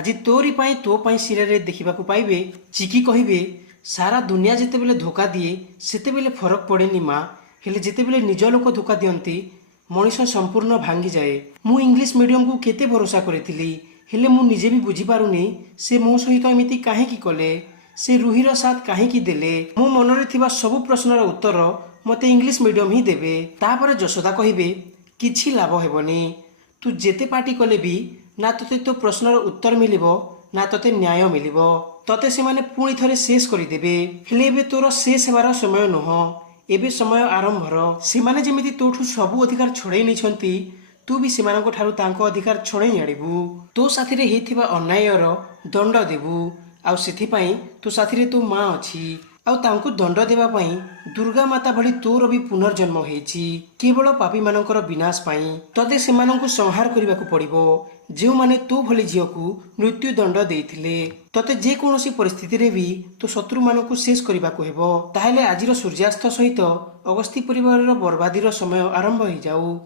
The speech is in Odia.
আজি ତୋରି ପାଇଁ ତୋ ପାଇଁ ସିରିଏଲରେ ଦେଖିବାକୁ ପାଇବେ ଚିକି କହିବେ ସାରା ଦୁନିଆ ଯେତେବେଳେ ଧୋକା ଦିଏ ସେତେବେଳେ ଫରକ ପଡ଼େନି ମା, ହେଲେ ଯେତେବେଳେ ନିଜ ଲୋକ ଧୋକା ଦିଅନ୍ତି ମଣିଷ ସମ୍ପୂର୍ଣ୍ଣ ଭାଙ୍ଗିଯାଏ। ମୁଁ ଇଂଲିଶ ମିଡ଼ିୟମକୁ କେତେ ଭରସା କରିଥିଲି, ହେଲେ ମୁଁ ନିଜେ ବି ବୁଝିପାରୁନି ସେ ମୋ ସହିତ ଏମିତି କାହିଁକି କଲେ, ସେ ରୁହିର ସାଥ କାହିଁକି ଦେଲେ। ମୋ ମନରେ ଥିବା ସବୁ ପ୍ରଶ୍ନର ଉତ୍ତର ମୋତେ ଇଂଲିଶ ମିଡ଼ିୟମ ହିଁ ଦେବେ। ତାପରେ ଯଶୋଦା କହିବେ କିଛି ଲାଭ ହେବନି, ତୁ ଯେତେ ପାଟି କଲେ ବି ନା ତୋତେ ତୋ ପ୍ରଶ୍ନର ଉତ୍ତର ମିଳିବ ନା ତୋତେ ନ୍ୟାୟ ମିଳିବ। ତୋତେ ସେମାନେ ପୁଣି ଥରେ ଶେଷ କରିଦେବେ। ହେଲେ ଏବେ ତୋର ଶେଷ ହେବାର ସମୟ ନୁହଁ, ଏବେ ସମୟ ଆରମ୍ଭର। ସେମାନେ ଯେମିତି ତୋଠୁ ସବୁ ଅଧିକାର ଛଡ଼େଇ ନେଇଛନ୍ତି, ତୁ ବି ସେମାନଙ୍କ ଠାରୁ ତାଙ୍କ ଅଧିକାର ଛଡ଼େଇ ଆଣିବୁ। ତୋ ସାଥିରେ ହେଇଥିବା ଅନ୍ୟାୟର ଦଣ୍ଡ ଦେବୁ। ଆଉ ସେଥିପାଇଁ ତୋ ସାଥିରେ ତୋ ମା ଅଛି, ଆଉ ତାଙ୍କୁ ଦଣ୍ଡ ଦେବା ପାଇଁ ଦୁର୍ଗା ମାତା ଭଳି ତୋର ବି ପୁନର୍ଜନ୍ମ ହେଇଛି, କେବଳ ପାପୀମାନଙ୍କର ବିନାଶ ପାଇଁ। ତତେ ସେମାନଙ୍କୁ ସଂହାର କରିବାକୁ ପଡ଼ିବ ଯେଉଁମାନେ ତୋ ଭଳି ଝିଅକୁ ମୃତ୍ୟୁ ଦଣ୍ଡ ଦେଇଥିଲେ। ତତେ ଯେକୌଣସି ପରିସ୍ଥିତିରେ ବି ତୋ ଶତ୍ରୁମାନଙ୍କୁ ଶେଷ କରିବାକୁ ହେବ। ତାହେଲେ ଆଜିର ସୂର୍ଯ୍ୟାସ୍ତ ସହିତ ଅଗସ୍ତି ପରିବାରର ବର୍ବାଦୀର ସମୟ ଆରମ୍ଭ ହେଇଯାଉ।